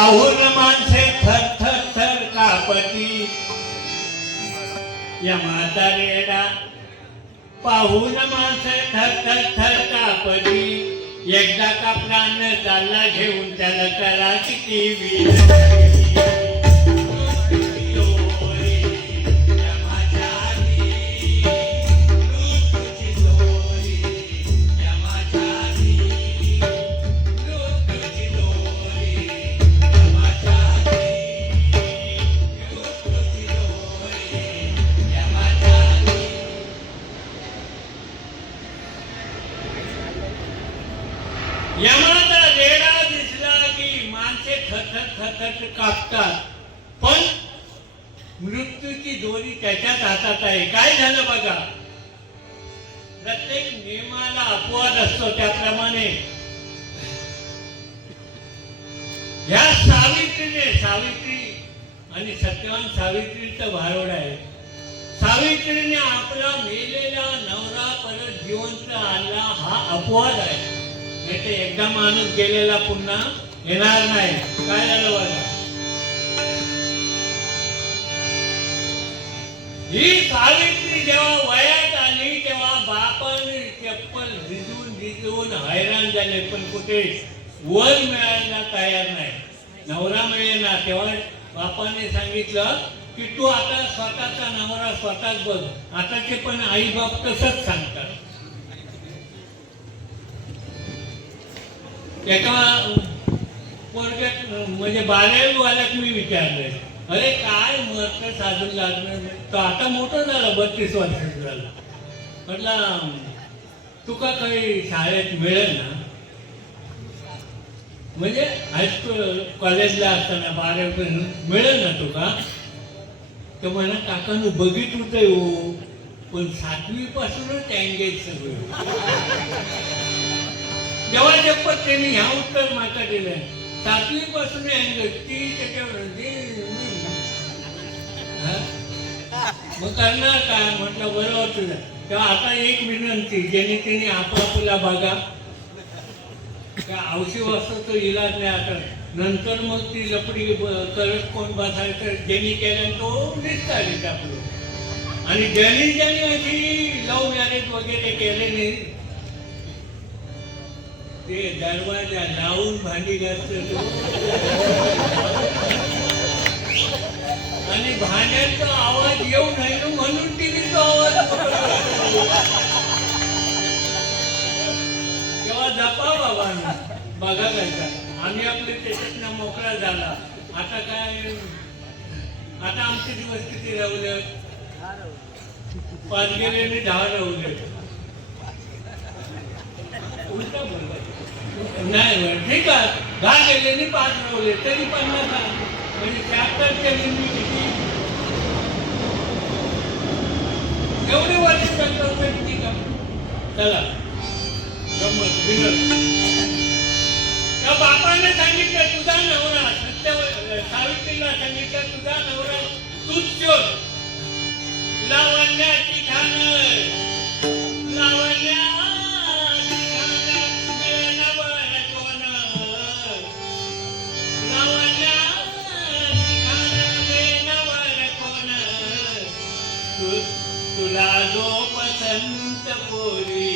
पाहून माणसे थर थर थर कापती या म्हातारेला पाहून माणसे थर थर थर कापती एकदा का प्राण चालला घेऊन त्याला करा किती विनंती यमाचा रेडा दिसला की माणसे थरथर थरथर कापतात, पण मृत्यूची दोरी त्याच्याच हातात आहे. काय झालं बघा, प्रत्येक नियमाला अपवाद असतो, त्याप्रमाणे ह्या सावित्री आणि सत्यवान सावित्रीचं भारोड आहे. सावित्रीने आपला मेलेला नवरा परत जिवंत आणला, हा अपवाद आहे. ते एकदा माणूस गेलेला पुन्हा येणार नाही. काय झालं बघा, ही सावित्री जेव्हा वयात आली तेव्हा बापाने चप्पल भिजवून हैराण झाले, पण कुठे वर मिळायला तयार नाही, नवरा मिळेना. तेव्हा बापाने सांगितलं की तू आता स्वतःचा नवरा स्वतःच बघ. आताचे पण आई बाप तसंच सांगतात. एका पोरग्यात म्हणजे 12वी वाल्यात मी विचारलंय, अरे काय मरत साधून लागलं, तर आता मोठं झालं, 32 वर्षाचं झालं. म्हटलं तुका काही शाळेत मिळेल ना, म्हणजे हायस्कूल कॉलेजला असताना 12वी मिळेल ना तुका. तर म्हणा काकानं बघितलं होतं हो, पण 7वी पासूनच एंगेज सगळं. जेव्हा जपत त्यांनी ह्या उत्तर माता दिलंय, 7वी पासून ती त्याच्यावर मग करणार काय. म्हटलं बरोबर तुझं. तेव्हा आता एक विनंती, ज्याने त्यांनी आपला बघा, औषध असतो तो इलाज नाही. आता नंतर मग ती लपडी करत कोण बसायचं, ज्यांनी केलं तो निघतालीच आपलं. आणि ज्यांनी अशी लव्ह मॅरेज वगैरे केले नाही, ते दरवाजा लावून भांडी घासतो आणि भांड्याचा आवाज येऊ नये म्हणून टीव्हीचा आवाज. तेव्हा जपा बाबा बघा जायचा. आम्ही आपले त्याच्यातनं मोकळा झाला. आता काय, आता आमचे दिवस किती राहले, 5 गेले आणि 10 राहले. उलटा बोलला नाही, ठीक आहे, 10 गेले आणि 5 राहले तरी 50, म्हणजे 76 केली मी किती एवढे वर्ष करतो किती का. चला गमत बिघड. त्या बापाने सांगितलं तुझा नवरा, सावित्रीला सांगितलं तुझा नवरा तूच शोध. लावण्याची खाणं लावण्या तुला जो पसंत पोरी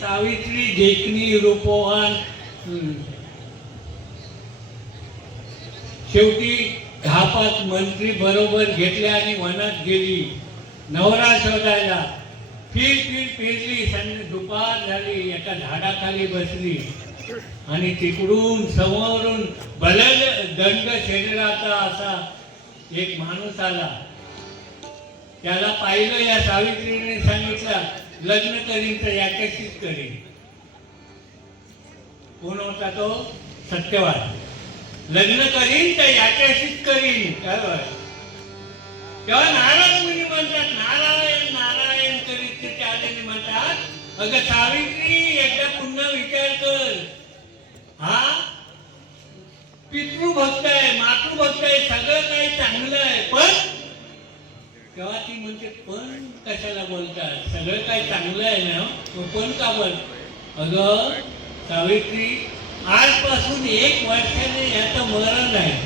सावित्री देखणी रूपवान. शेवटी 10-5 मंत्री बरोबर घेतले आणि वनात गेली नवरा शोधायला. फिरली, दुपार झाली, एका झाडाखाली बसली. आणि तिकडून समोरून बलल दंड शरीराचा असा एक माणूस आला. त्याला पाहिलं, या सावित्रीने सांगितलं लग्न करीन तर याच्याशीच करीन. कोण होता तो? सत्यवान. लग्न करीन तर याच्याशीच करीन. काय तेव्हा नारद मुनी म्हणतात नारायण नारायण करीत ते आलेले म्हणतात, अगं सावित्री एकदा पुन्हा विचार कर. हा पितृभक्त आहे, मातृभक्त आहे, सगळं काही चांगलं आहे, पण तेव्हा ती म्हणते पण कशाला बोलतात, सगळं काही चांगलं आहे ना, पण का बोल. अगं सावित्री, आजपासून 1 वर्षाने याचं मरण आहे.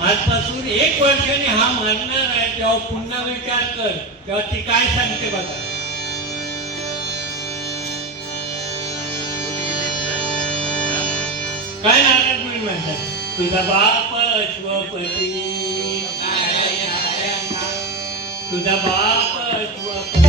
आजपासून 1 वर्षाने हा मरणार आहे. तेव्हा पुन्हा विचार कर. तेव्हा ती काय सांगते बघा. काय नाराज मुनी म्हणतात, तुझा बाप अश्वपती, तुझा बाप अश्वपती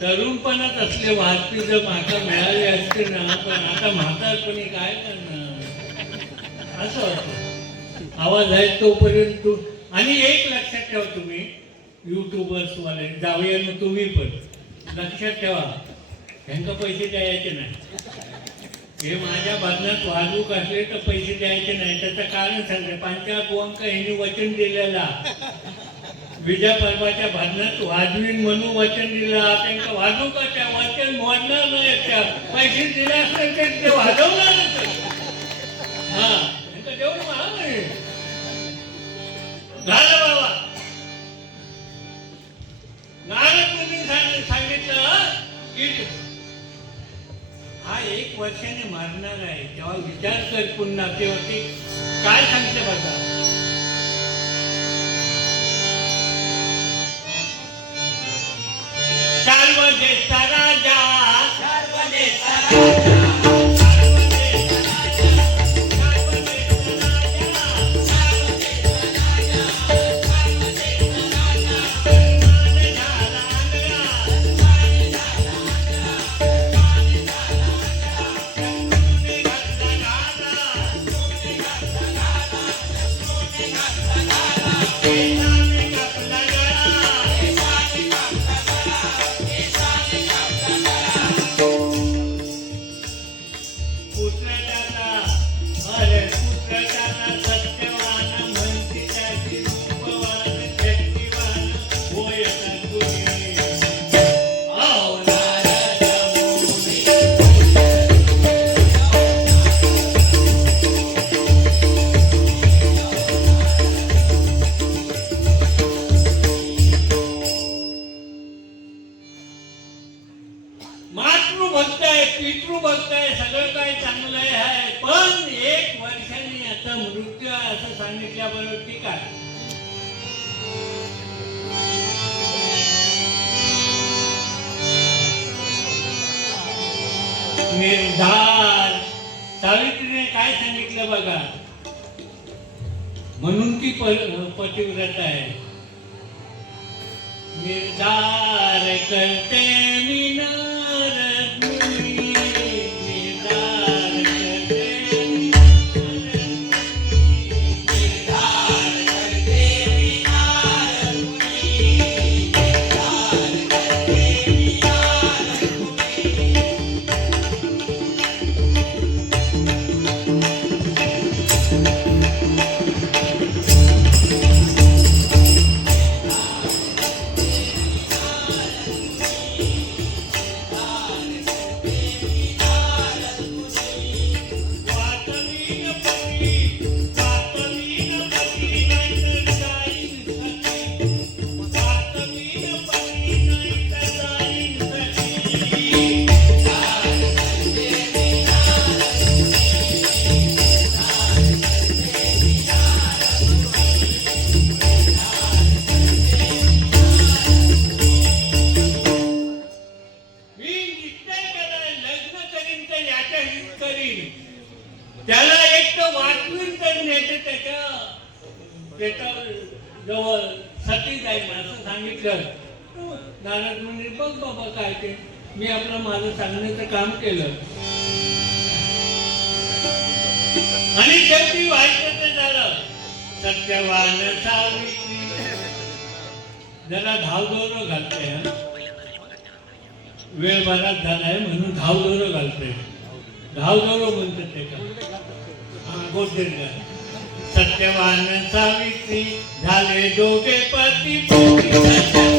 तरुणपणात असले वाहतूक जर माता मिळाले असते ना, पण आता म्हातारपणी काय करणार असं होतं. आवाज आहे तोपर्यंत. आणि एक लक्षात ठेवा तुम्ही युट्यूबर्स वाले जाऊया ना, तुम्ही पण लक्षात ठेवा, ह्यांना पैसे द्यायचे नाही. हे माझ्या भाजनात वाहतूक असले तर पैसे द्यायचे नाही. त्याचं कारण सांगते, पांचाळ गोवंक यांनी वचन दिलेला, विजय पर्वाच्या भाजनात वाजवीन म्हणून वचन दिलं. त्यांना वाजवू का? त्या वचन मोडणार नाही. त्या पैसे दिले असतील ते वाजवणार. हा त्यांचं जेवढं महाग आहे झालं बाबा. नारद मुनी सांगितलं की हा 1 वर्षाने मारणार आहे. तेव्हा विचार कर पुन्हा. तेव्हा काय सांगते बघा. सर्वदेशचा राजा, सर्वदेशचा राजा, मातृभक्त आहे, पितृभक्त आहे, सगळं काही चांगलं आहे, पण 1 वर्षाने याचा मृत्यू आहे असं सांगितल्याबरोबर ती काय निर्धार. सावित्रीने काय सांगितलं बघा. म्हणून ती पतिव्रत आहे. निर्धार करते मी नारद मुनी, निर्धार करते मी नारद मुनी, निर्धार करते मी नारद मुनी, निर्धार करते मी नारद मुनी. सती जाईल असं सांगितलं. नारद म्हणजे बघ बाबा काय ते, मी आपलं माझं सांगण्याचं काम केलं आणि शेवटी व्हायचं ते झालं. सत्यवान सावित्री जरा धावदौर घालते, वेळ बराच झालाय म्हणून धावदौर घालते. धावदौर म्हणतात ते का गोष्ट. सत्यवान सावित्री झाले दोघे पती पत्नी.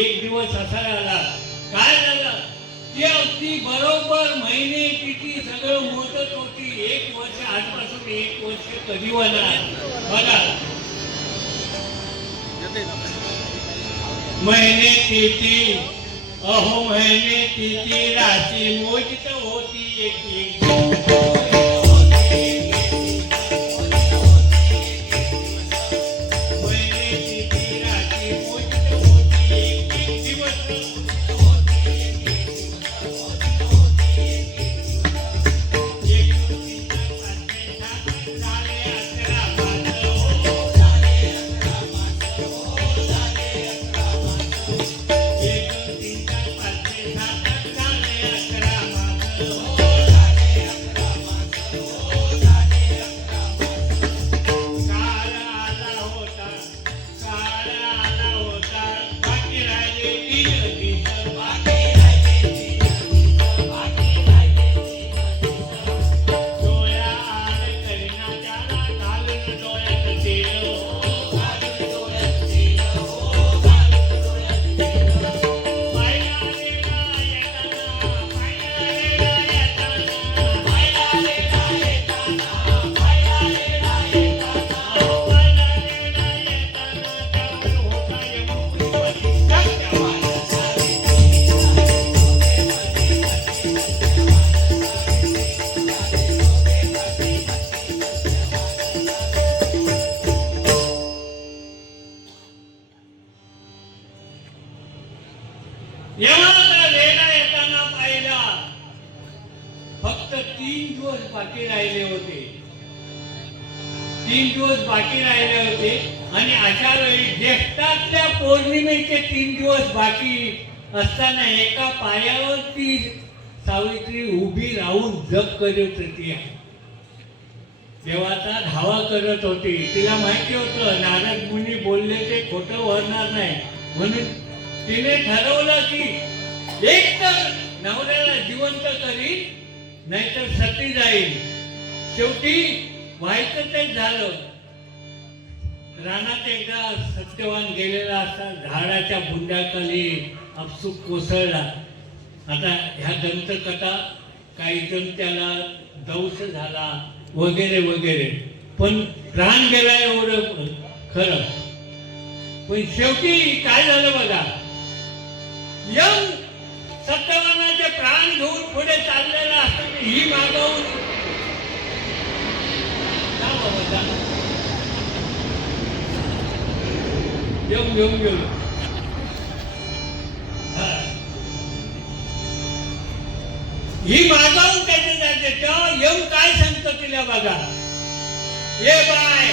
एक दिवस असा आला, काय झालं की अगदी बरोबर महिने तिथी सगळं मोजत होती. 1 वर्ष आजपासून 1 वर्ष कधी होणार बघा. महिने तिथी अहो महिने तिथी राशी मोजित होती एक फक्त 3 दिवस बाकी राहिले होते. 3 दिवस बाकी राहिले होते आणि अशा वेळी ज्येष्ठातल्या पौर्णिमेचे 3 दिवस बाकी असताना एका पायावर ती सावित्री उभी राहून जप करत होती. देवाचा धावा करत होती. तिला माहिती होतं नारद मुनी बोलले ते खोटं होणार नाही, म्हणून तिने ठरवलं की एक तर नवऱ्याला जिवंत करी नाहीतर सती जाईल. शेवटी व्हायचं ते झालं. रानात एकदा सत्यवान गेलेला असता झाडाच्या बुंद्याखाली आपसूक कोसळला. आता ह्या दंतकथा काही जण त्याला दंश झाला वगैरे वगैरे, पण प्राण गेला एवढं खरं. पण शेवटी काय झालं बघा, यम सत्यवानाचे प्राण घेऊन पुढे चाललेला असताना ही मागवून येऊन घेऊन गेलो. ही मागावून त्याचे जाते. तेव्हा यम काय सांगतो तिला बघा, ये बाय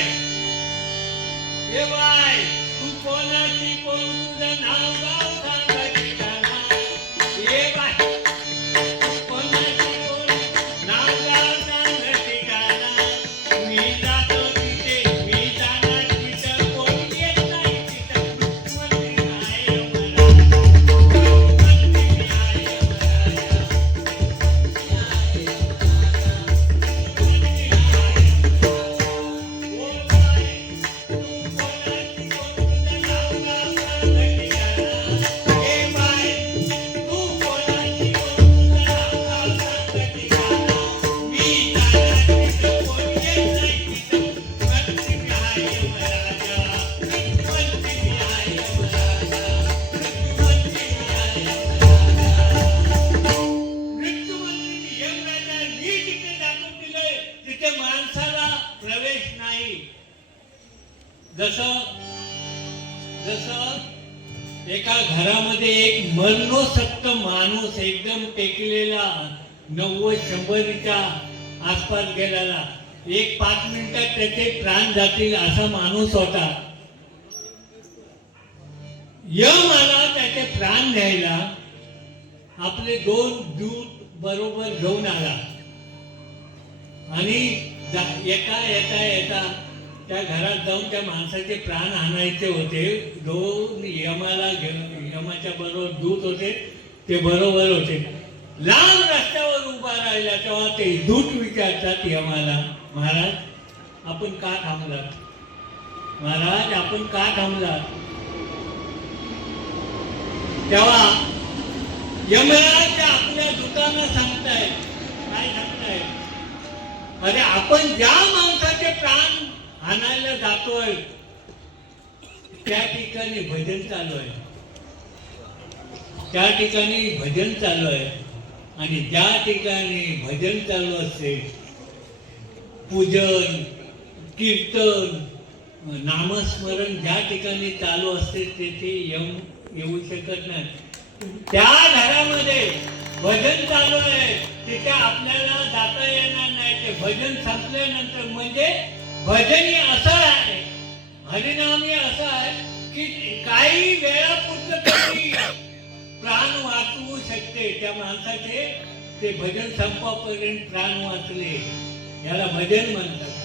तू कोणाची कोण तुझं नाव गाव सांगायची नाही. जसं एका घरामध्ये एक मरणोसक्त माणूस एकदम टेकलेला 90-100च्या आसपास गेलेला, 1-5 मिनिटात त्याचे प्राण जातील असा माणूस होता. यम आला त्याचे प्राण न्यायला. आपले 2 दूत बरोबर घेऊन आला आणि येता त्या घरात जाऊन त्या माणसाचे प्राण आणायचे होते. 2 यमाच्या बरोबर दूत होते, ते बरोबर होते. लांब रस्त्यावर उभा राहिला तेव्हा ते दूत विचारतात यमाला, महाराज आपण का थांबलात? महाराज आपण का थांबलात? तेव्हा यमराज आपल्या दूतांना सांगताय, काय सांगताय? अरे आपण ज्या माणसाचे प्राण आणायला जातोय त्या ठिकाणी भजन चालू आहे, त्या ठिकाणी भजन चालू आहे. आणि ज्या ठिकाणी भजन चालू असते, पूजन कीर्तन नामस्मरण ज्या ठिकाणी चालू असते तेथे यम येऊ शकत नाही. त्या घरामध्ये भजन चालू आहे तिथे आपल्याला जाता येणार नाही. ते भजन संपल्यानंतर, म्हणजे भजन हे असं आहे, हरिनाम हे असं आहे की काही वेळापुरतं तरी प्राण वाचवू शकते. त्या माणसाचे ते भजन संपापर्यंत प्राण वाचले, याला भजन म्हणतात.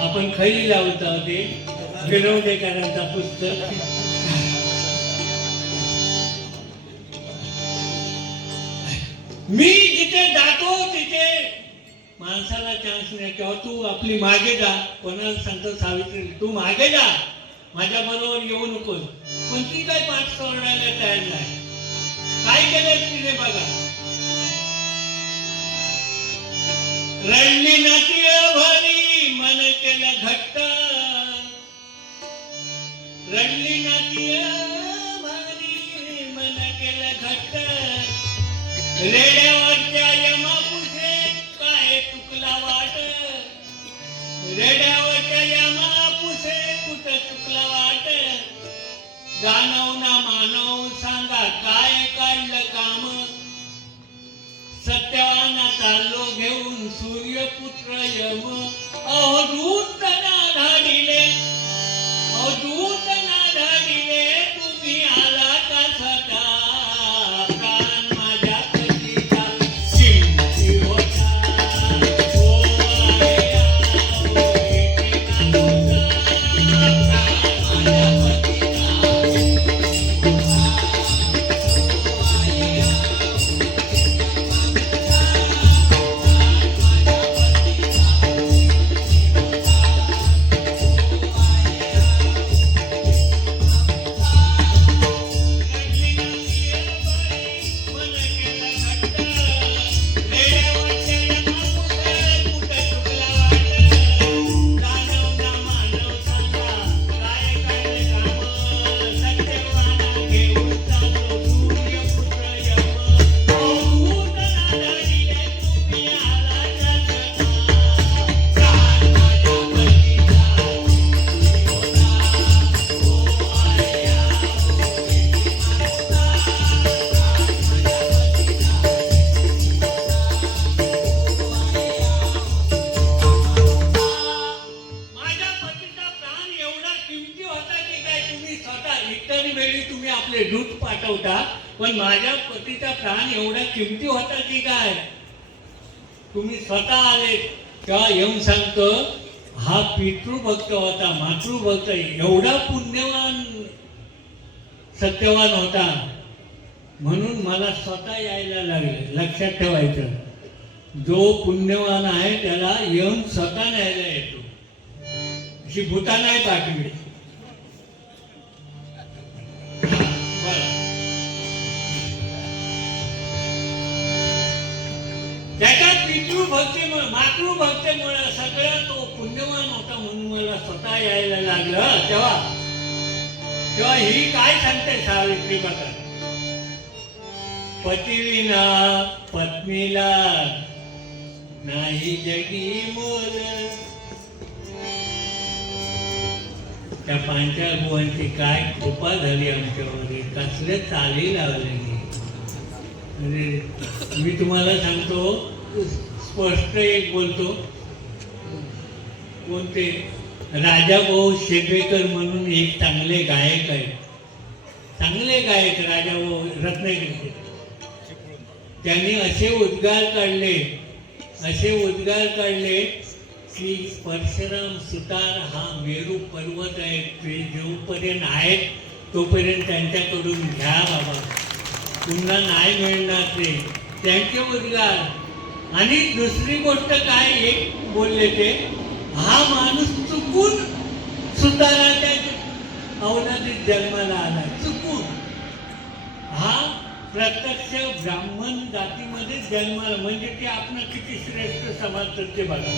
आपण खैली लावता ते गिरवडेकरांचा पुस्तक. मी जिथे जातो तिथे माणसाला चान्स नाही, किंवा तू आपली मागे जा. कोणाला सांगतो सावित्री तू मागे जा, माझ्या बरोबर येऊ नकोस, पण ती काय पाठ सोडायला तयार नाही. काय केलं तिने बघा. रडली नाती भरी मन केलं घट्ट, रडली नाती भरी मन केलं घट्ट. रेड्यावरच्या यमापुसे काय चुकला वाट, रेड्यावरच्या यमापुसे कुठं चुकला वाट. दानव ना मानव सांगा काय काढलं काम, सत्यवाना चाललो घेऊन सूर्यपुत्र यम. अवधूत ना धाडिले, अवधूत ना धाडिले, तुम्ही आला का सदा. प्राण माझ्या पतीचा शिंपी होता, ओ आया, ओ येते ना होता. प्राण माझ्या आपले दूत पाठवता, पण माझ्या पतीचा प्राण एवढा किमती होता की काय? तुम्ही स्वतः आले तेव्हा येऊन सांगतो हा पितृभक्त होता, मातृभक्त, एवढा पुण्यवान सत्यवान होता म्हणून मला स्वतः यायला लागले. लक्षात ठेवायचं, जो पुण्यवान आहे त्याला येऊन स्वतः न्यायला येतो, अशी भूता नाही पाठवली. त्याच्या पितृभक्तीमुळे मातृभक्तीमुळे सगळा तो पुण्यवान होता म्हणून मला स्वतः यायला लागलं. तेव्हा तेव्हा ही काय सांगते सावित्री बघा, पतिविना पत्नीला नाही जगी मोल. त्या पांचाळभुवांची काय कृपा झाली आमच्यावर, कसले चाली लावले. म्हणजे मी तुम्हाला सांगतो, स्पष्ट एक बोलतो, कोणते राजाभाऊ शेगवेकर म्हणून एक चांगले गायक आहेत, चांगले गायक राजाभाऊ रत्नागिरीचे. त्यांनी असे उद्गार काढले की परशुराम सुतार हा मेरू पर्वत आहे, ते जोपर्यंत आहेत तोपर्यंत त्यांच्याकडून घ्या बाबा, पुन्हा नाही मिळणार ते, त्यांचे उद्गार. आणि दुसरी गोष्ट काय एक बोलले ते, हा माणूस चुकून सुताराच्या अवलादीत जन्माला आला, चुकून. हा प्रत्यक्ष ब्राह्मण जातीमध्येच जन्माला, म्हणजे ते आपण किती श्रेष्ठ समाज ते बघा.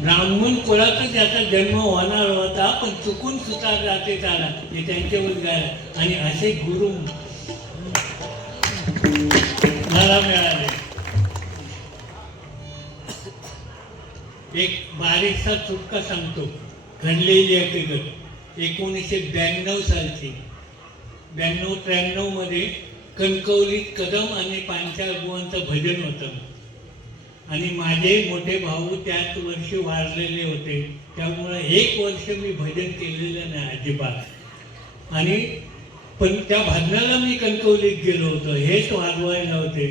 ब्राह्मण कुळातच त्याचा जन्म होणार होता, पण चुकून सुतार जातीत आला, हे त्यांचे उद्गार. आणि असे गुरु मला मिळाले. एक बारीकसा चुटका सांगतो, घडलेली हकीकत. 1992 सालची, 92-93 मध्ये कणकवलीत कदम आणि पांचाळभुवांचं भजन होतं. आणि माझे मोठे भाऊ त्याच वर्षी वारलेले होते, त्यामुळे 1 वर्ष मी भजन केलेलं नाही अजिबात. आणि पण त्या भजनाला मी कणकवलीत गेलो होतो, हेच वाजवायला होते.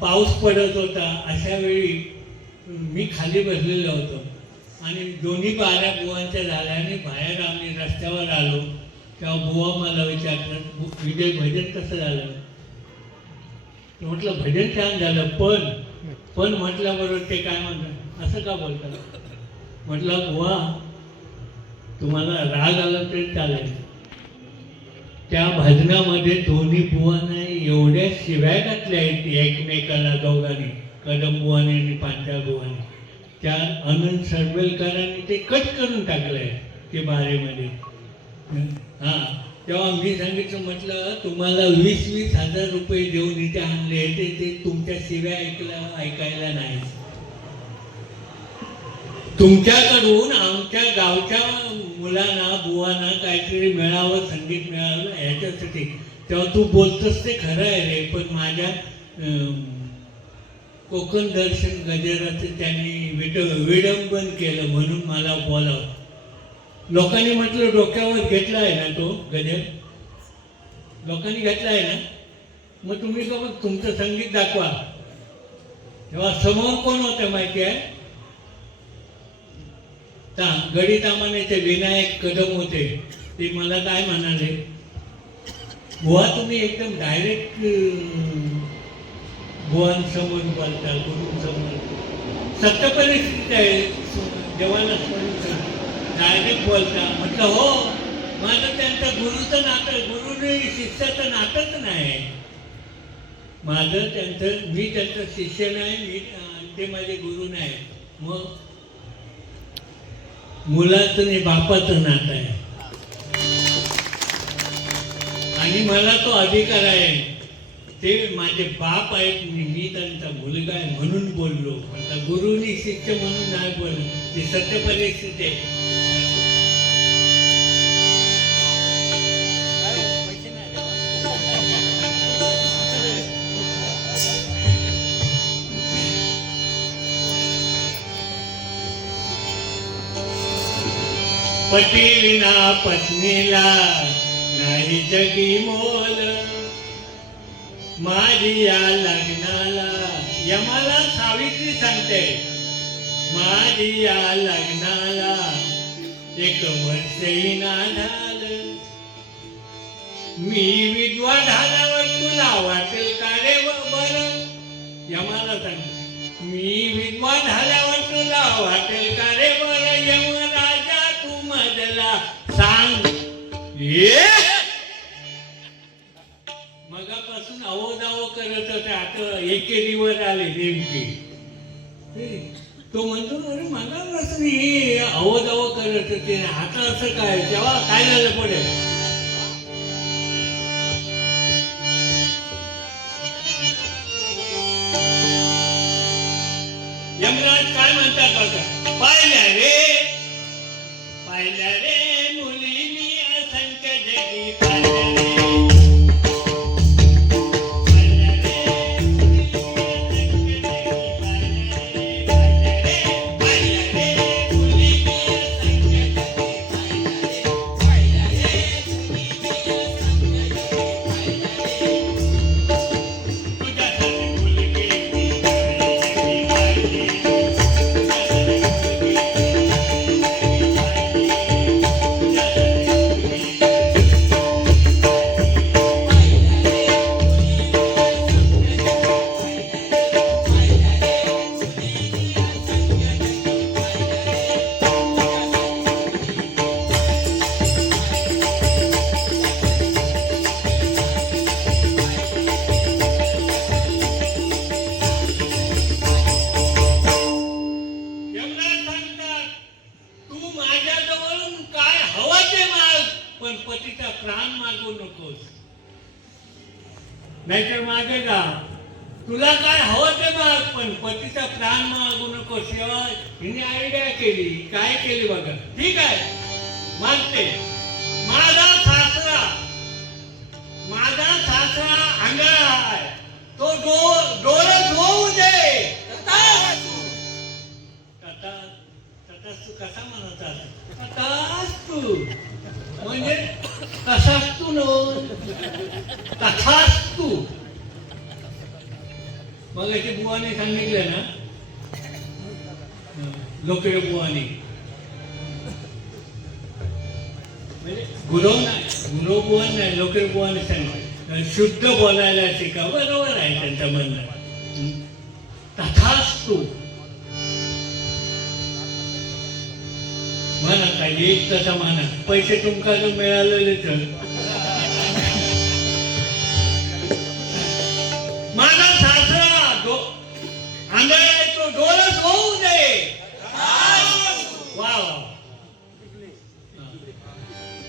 पाऊस पडत होता, अशा वेळी मी खाली बसलेलो होतो आणि दोन्ही बाऱ्या बुवांच्या झाल्या आणि बाहेर आम्ही रस्त्यावर आलो. तेव्हा बुवा मला विचारलं, विजय भजन कसं झालं? म्हटलं भजन छान झालं, पण म्हटल्याबरोबर ते काय म्हणतात, असं का बोलतात? म्हटलं बुवा, तुम्हाला राग आला तरी चालेल, त्या भजनामध्ये दोन्ही बुवांना एवढ्या शिव्या घातल्या आहेत एकमेकाला, दोघांनी, कदम बुवाने आणि पांचाळभुवाने. त्या अनंत सरवेलकरांनी ते कट करून टाकलंय ते बारेमध्ये. तेव्हा मी सांगितलं, म्हटलं तुम्हाला 20-20 हजार रुपये देऊन इथे आणले, ते तुमच्या शिव्या ऐकायला नाही. तुमच्याकडून आमच्या गावच्या मुलांना बुवांना काहीतरी मिळावं, संगीत मिळावं ह्याच्यासाठी. तेव्हा तू बोलतोस ते खरं आहे रे, पण माझ्या कोकण दर्शन गजराचं त्यांनी विडंबन केलं म्हणून मला बोलावं. लोकांनी म्हटलं डोक्यावर घेतला आहे ना तो गजर, लोकांनी घेतला आहे ना, मग तुम्ही का तुमचं संगीत दाखवा. तेव्हा समोर कोण होतं माहिती आहे? गणित आमानेचे विनायक कदम होते. ते मला काय म्हणाले, बुवा तुम्ही एकदम डायरेक्ट बुवांसमोर बोलता, गुरुंसमोर, सत्य परिस्थिती आहे, देवाला स्मरून डायरेक्ट बोलता. म्हटलं हो, माझं त्यांचं गुरुचं नातं, गुरुने शिष्याचं नातंच नाही. माझं त्यांचं, मी त्यांचं शिष्य नाही, मी ते माझे गुरु नाही. मग मुलाचं आणि बापाचं नातं आहे आणि मला तो अधिकार आहे. ते माझे बाप आहेत, मी त्यांचा मुलगा आहे म्हणून बोललो. आता गुरुनी शिष्य म्हणून नाही बोललो, ही सत्य परिस्थिती आहे. पती विना पत्नीला नाही जगी मोल. माझी या लग्नाला, यमाला सावित्री सांगते, माझी या लग्नाला 1 वर्षही ना झालं. मी विधवा झाल्यावर तुला वाटेल का रे बरं? यमाला सांगते, मी विधवा झाल्यावर तुला वाटेल का रे बरं? यमराजा तू मजला सांग. मगापासून अवोदावो करत होते, आता एकेरीवर आले नेमके. तो म्हणतो, अरे मला ही अवधाव करत होती आता असं काय तेव्हा काय झालं पुढे यमराज काय म्हणतात बघा पाहिल्या रे मुली मी असंख्य जगी पाहिल्या रे पण पतीचा प्राण मागू नकोस नाहीतर मागे जा तुला काय हवं ते माग पण पतीचा प्राण मागू नकोस हिने आयडिया केली काय केली बघा ठीक आहे मागते माझा सासरा आंधळा आहे तो डोळे धुवू दे तू कसा म्हणत तू म्हणजे तसाच तू तसाच तू मग याची बुवाने सांगितलं ना लोकेर बुवाने म्हणजे गुरव बुवान नाही लोकेर बुवाने सांगितलं शुद्ध बोलायला शिका बरोबर आहे त्यांचं म्हणणं तसाच तू म्हणा काय एक तसा म्हणा पैसे तुमका जो मिळालेले तर माझा सासरा आंधळा तो डोळस होऊ दे वा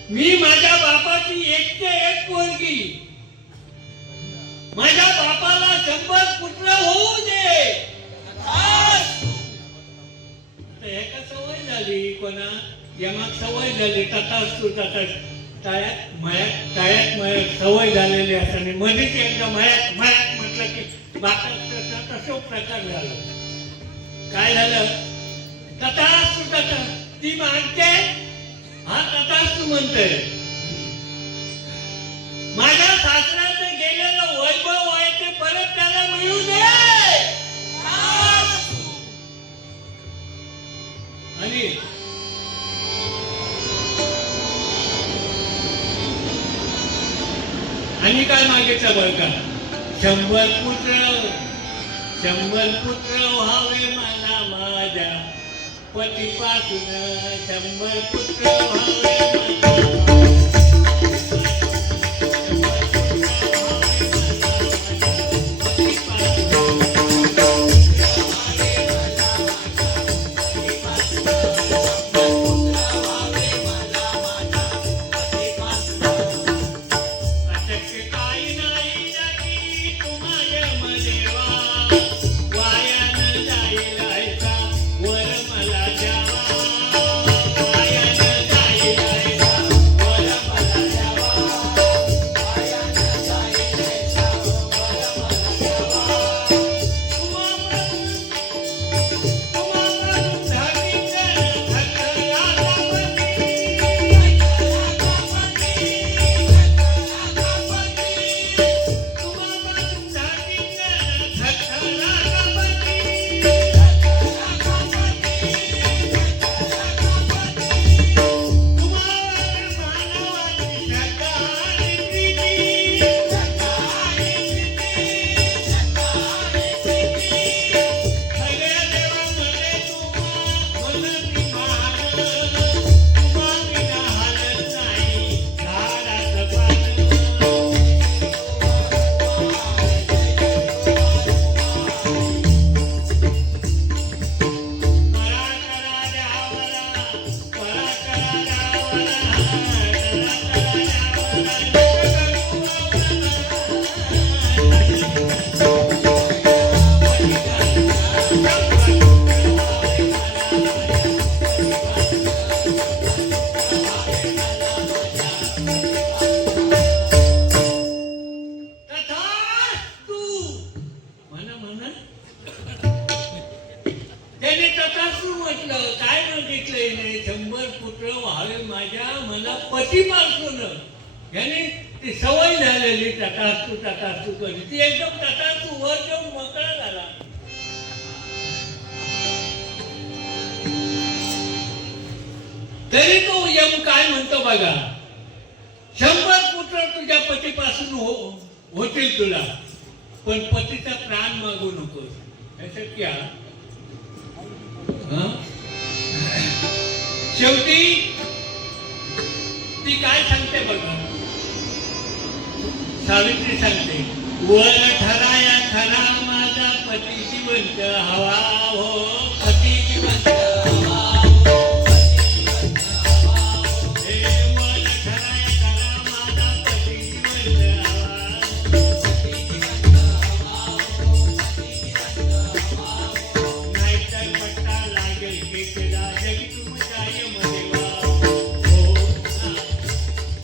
मी माझ्या बापाची एकटे एक पोरगी माझ्या बापाला 100 पुत्र होऊ दे एका सवय झाली कोणा यमात सवय झाली तथास्तु तळ्यात मळ्यात सवय झालेली असताना मध्येच एकदा मळ्यात म्हटलं की बाकात तसं प्रकार झाला काय झालं तथास्तु ती मागते हा तथास्तु म्हणते माझ्या सासऱ्याचं गेलेलं वैभव आहे ते परत त्याला मिळू दे आणि काय मागितलं बरं का 100 पुत्र व्हावे मला माझ्या पतीपासून 100 पुत्र व्हावे अरे माझ्या मला पतीपासून याने ती सवय झालेली तटास्तू करी ती एकदम तटास्तू वर जाऊन मोकळा झाला. तरी तो यम काय म्हणतो बघा, 100 पुत्र तुझ्या पतीपासून होतील तुला, पण पतीचा प्राण मागू नकोस. क्या शेवटी ती काय सांगते बघा, सावित्री सांगते, वर ठराया खरा माझा पती जिवंत हवा हो, पती जिवंत हवा हो, हे वर ठराया खरा माझा पती जिवंत हवा, नाहीतर पट्टा लागेल केला जगी तुमच्या यमदेवा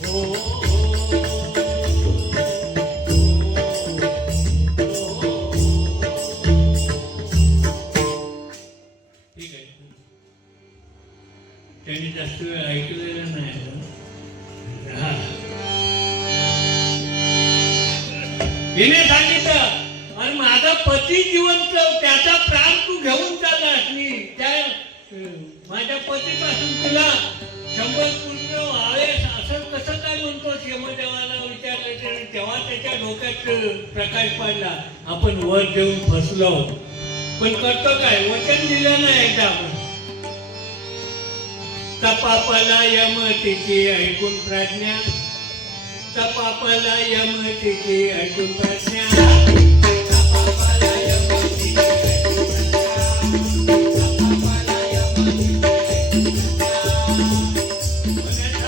हो त्यांनी जास्त वेळ ऐकलेलं नाही. हिने सांगितलं, अरे माझा पती जिवंत, त्याचा प्राण तू घेऊन चाललास, मी त्या माझ्या पतीपासून तुला 100 पुत्र व्हावेस असं कसं काय म्हणतोस. यमदेवाला विचारलं तेव्हा त्याच्या डोक्यात प्रकाश पडला, आपण वर देऊन फसलो, पण करतो काय, वचन दिलं नाही एकदा आपण. तपापाला यमतेची ऐकून प्रज्ञा, तपापाला यमतेची ऐकून प्रज्ञा, तपापाला यमतेची ऐकून प्रज्ञा, तपापाला यमतेची ऐकून प्रज्ञा,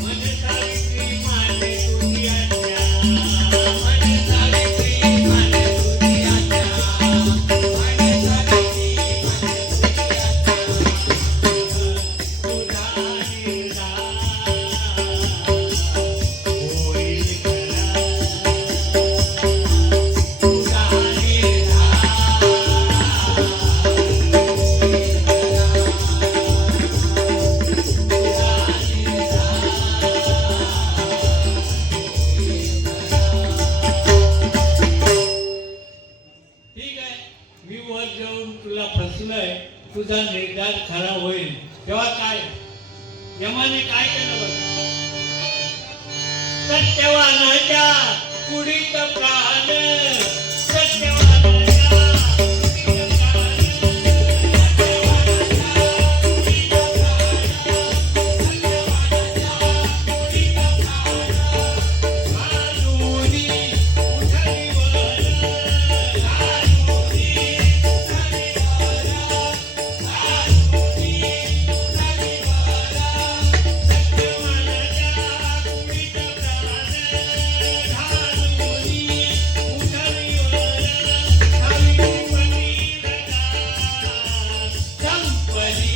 मन सावित्री माने तुझी आज्ञा, मन सावित्री माने तुझी आज्ञा, मन सावित्री तुझा निर्धार खरा होईल. तेव्हा काय यमाने काय केलं बघ, सत्यवानाच्या कुडीत प्राण, सत्यवानाच्या कुडीत प्राण, संपली